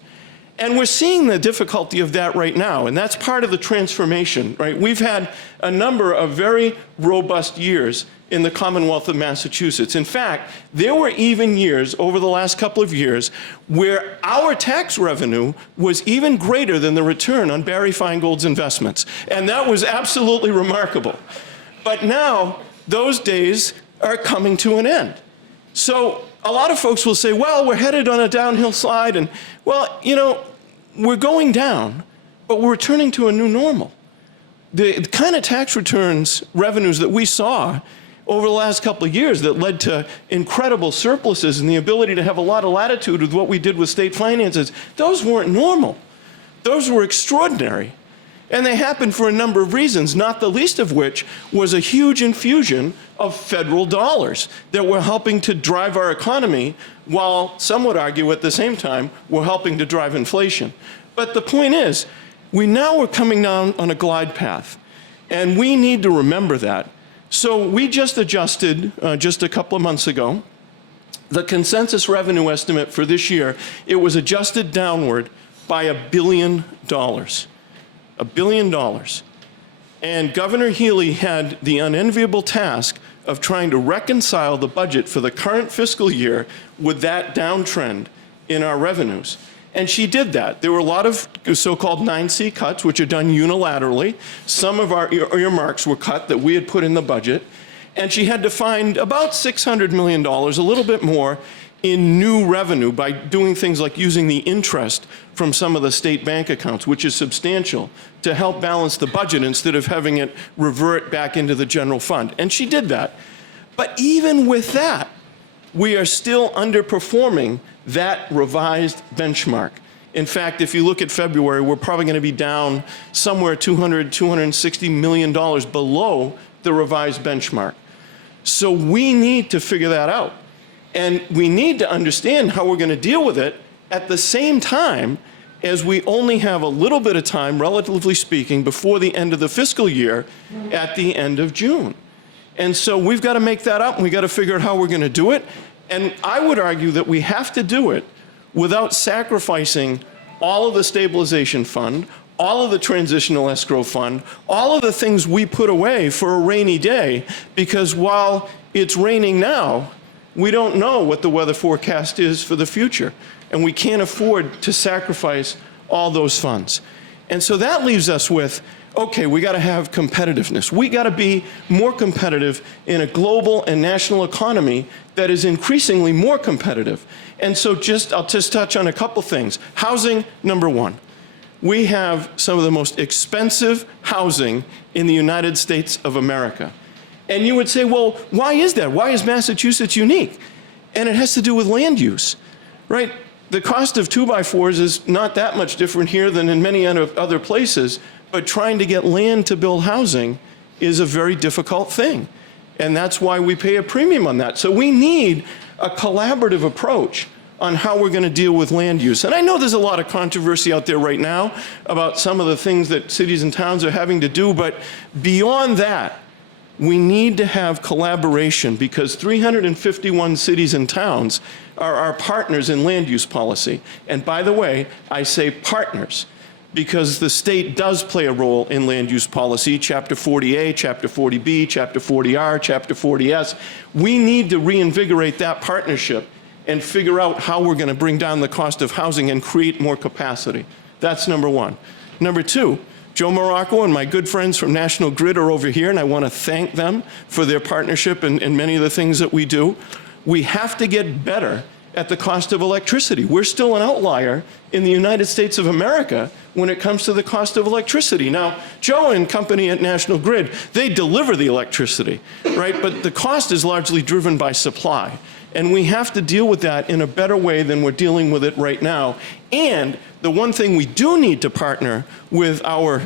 And we're seeing the difficulty of that right now, and that's part of the transformation, right? We've had a number of very robust years in the Commonwealth of Massachusetts. In fact, there were even years over the last couple of years where our tax revenue was even greater than the return on Barry Feingold's investments. And that was absolutely remarkable. But now, those days are coming to an end. So a lot of folks will say, well, we're headed on a downhill slide, and, well, you know, we're going down, but we're returning to a new normal. The kind of tax returns, revenues that we saw over the last couple of years that led to incredible surpluses and the ability to have a lot of latitude with what we did with state finances, those weren't normal. Those were extraordinary. And they happened for a number of reasons, not the least of which was a huge infusion of federal dollars that were helping to drive our economy, while some would argue at the same time we're helping to drive inflation. But the point is, we now are coming down on a glide path, and we need to remember that. So we just adjusted, just a couple of months ago, the consensus revenue estimate for this year. It was adjusted downward by $1 billion. $1 billion. And Governor Healy had the unenviable task of trying to reconcile the budget for the current fiscal year with that downtrend in our revenues. And she did that. There were a lot of so-called 9C cuts, which are done unilaterally. Some of our earmarks were cut that we had put in the budget. And she had to find about $600 million, a little bit more, in new revenue by doing things like using the interest from some of the state bank accounts, which is substantial, to help balance the budget instead of having it revert back into the general fund. And she did that. But even with that, we are still underperforming that revised benchmark. In fact, if you look at February, we're probably going to be down somewhere $260 million below the revised benchmark. So we need to figure that out. And we need to understand how we're going to deal with it at the same time as we only have a little bit of time, relatively speaking, before the end of the fiscal year at the end of June. And so we've got to make that up, and we've got to figure out how we're going to do it. And I would argue that we have to do it without sacrificing all of the stabilization fund, all of the transitional escrow fund, all of the things we put away for a rainy day, because while it's raining now, we don't know what the weather forecast is for the future, and we can't afford to sacrifice all those funds. And so that leaves us with, okay, we got to have competitiveness. We got to be more competitive in a global and national economy that is increasingly more competitive. And so I'll just touch on a couple things. Housing, number one. We have some of the most expensive housing in the United States of America. And you would say, well, why is that? Why is Massachusetts unique? And it has to do with land use, right? The cost of 2x4s is not that much different here than in many other places, but trying to get land to build housing is a very difficult thing. And that's why we pay a premium on that. So we need a collaborative approach on how we're going to deal with land use. And I know there's a lot of controversy out there right now about some of the things that cities and towns are having to do, but beyond that, we need to have collaboration because 351 cities and towns are our partners in land use policy. And by the way, I say partners because the state does play a role in land use policy, Chapter 40A, Chapter 40B, Chapter 40R, Chapter 40S. We need to reinvigorate that partnership and figure out how we're going to bring down the cost of housing and create more capacity. That's number one. Number two, Joe Morocco and my good friends from National Grid are over here, and I want to thank them for their partnership in many of the things that we do. We have to get better at the cost of electricity. We're still an outlier in the United States of America when it comes to the cost of electricity. Now, Joe and company at National Grid, they deliver the electricity, right? But the cost is largely driven by supply. And we have to deal with that in a better way than we're dealing with it right now. And the one thing we do need to partner with our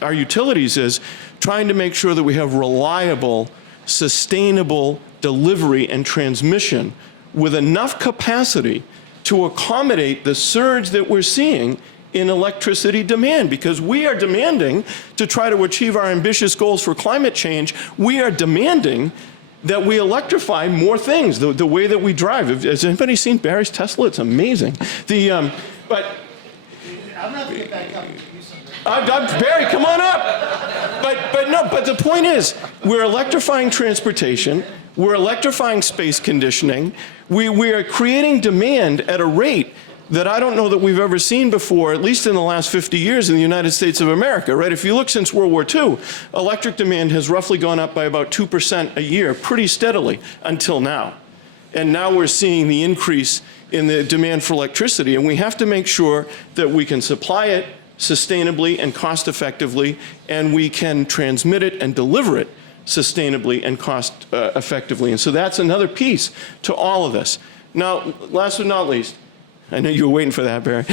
utilities is trying to make sure that we have reliable, sustainable delivery and transmission with enough capacity to accommodate the surge that we're seeing in electricity demand, because we are demanding to try to achieve our ambitious goals for climate change. We are demanding that we electrify more things, the way that we drive. Has anybody seen Barry's Tesla? It's amazing. But I'm not going to get back up. Barry, come on up. But the point is, we're electrifying transportation. We're electrifying space conditioning. We are creating demand at a rate that I don't know that we've ever seen before, at least in the last 50 years in the United States of America, right? If you look since World War II, electric demand has roughly gone up by about 2% a year, pretty steadily until now. And now we're seeing the increase in the demand for electricity, and we have to make sure that we can supply it sustainably and cost effectively, and we can transmit it and deliver it sustainably and cost effectively. And so that's another piece to all of this. Now, last but not least, I know you were waiting for that, Barry.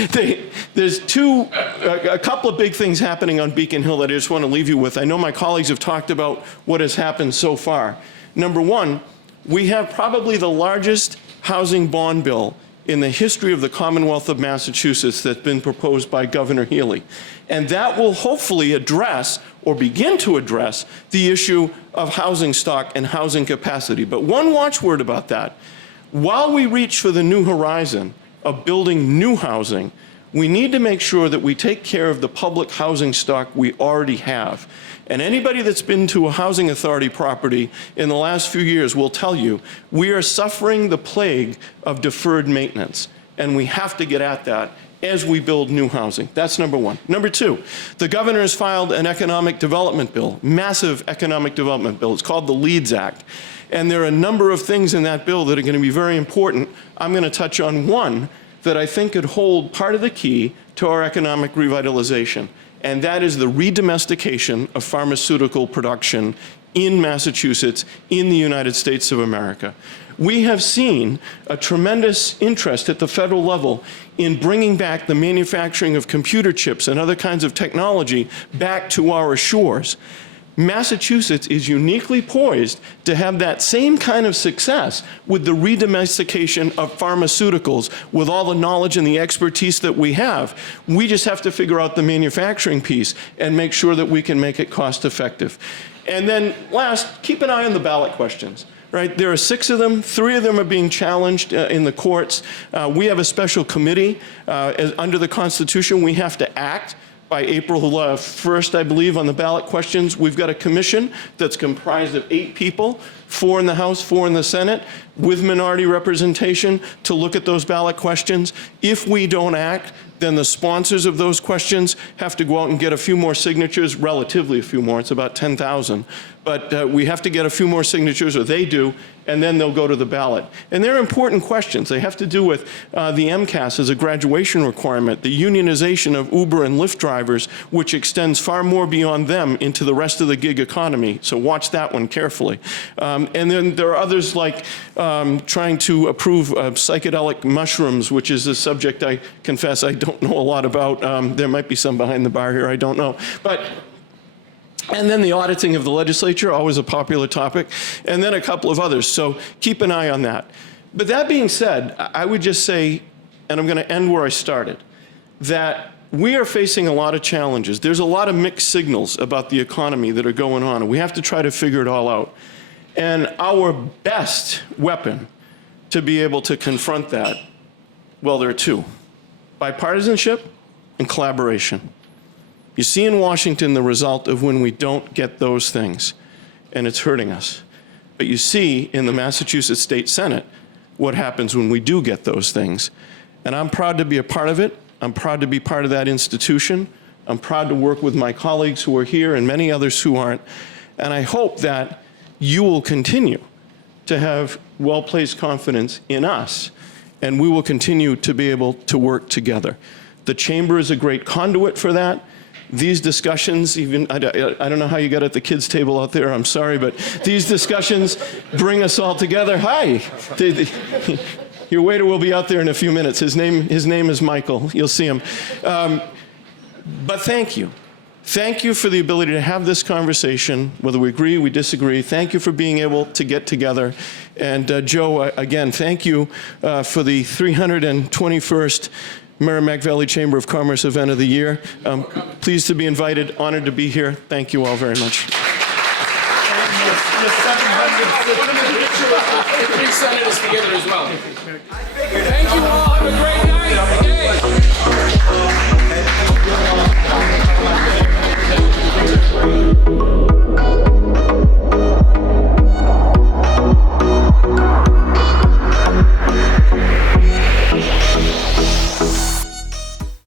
There's a couple of big things happening on Beacon Hill that I just want to leave you with. I know my colleagues have talked about what has happened so far. Number one, we have probably the largest housing bond bill in the history of the Commonwealth of Massachusetts that's been proposed by Governor Healy. And that will hopefully address or begin to address the issue of housing stock and housing capacity. But one watchword about that, while we reach for the new horizon of building new housing, we need to make sure that we take care of the public housing stock we already have. And anybody that's been to a housing authority property in the last few years will tell you we are suffering the plague of deferred maintenance, and we have to get at that. as we build new housing. That's number one. Number two, the governor has filed an economic development bill, massive economic development bill. It's called the LEADS Act. And there are a number of things in that bill that are going to be very important. I'm going to touch on one that I think could hold part of the key to our economic revitalization, and that is the redomestication of pharmaceutical production in Massachusetts, in the United States of America. We have seen a tremendous interest at the federal level in bringing back the manufacturing of computer chips and other kinds of technology back to our shores. Massachusetts is uniquely poised to have that same kind of success with the redomestication of pharmaceuticals, with all the knowledge and the expertise that we have. We just have to figure out the manufacturing piece and make sure that we can make it cost effective. And then last, keep an eye on the ballot questions. Right? There are 6 of them. 3 of them are being challenged in the courts. We have a special committee. Under the Constitution, we have to act by April 1st, I believe, on the ballot questions. We've got a commission that's comprised of 8 people, 4 in the House, 4 in the Senate, with minority representation to look at those ballot questions. If we don't act, then the sponsors of those questions have to go out and get a few more signatures, relatively a few more, it's about 10,000. But we have to get a few more signatures, or they do, and then they'll go to the ballot. And they're important questions. They have to do with the MCAS as a graduation requirement, the unionization of Uber and Lyft drivers, which extends far more beyond them into the rest of the gig economy. So watch that one carefully. And then there are others like trying to approve psychedelic mushrooms, which is a subject I confess I don't know a lot about. There might be some behind the bar here, I don't know. And then the auditing of the legislature, always a popular topic, and then a couple of others. So keep an eye on that. But that being said, I would just say, and I'm going to end where I started, that we are facing a lot of challenges. There's a lot of mixed signals about the economy that are going on, and we have to try to figure it all out. And our best weapon to be able to confront that, well, there are 2: bipartisanship and collaboration. You see in Washington the result of when we don't get those things, and it's hurting us. But you see in the Massachusetts State Senate what happens when we do get those things. And I'm proud to be a part of it. I'm proud to be part of that institution. I'm proud to work with my colleagues who are here and many others who aren't. And I hope that you will continue to have well-placed confidence in us, and we will continue to be able to work together. The Chamber is a great conduit for that. These discussions, even, I don't know how you got at the kids' table out there, I'm sorry, but these discussions bring us all together. Hi. Your waiter will be out there in a few minutes. His name is Michael. You'll see him. But thank you. Thank you for the ability to have this conversation, whether we agree, we disagree. Thank you for being able to get together. And Joe, again, thank you for the 321st Merrimack Valley Chamber of Commerce event of the year. Pleased to be invited, honored to be here. Thank you all very much. 3 senators together as well. Thank you all. Have a great night. Yay.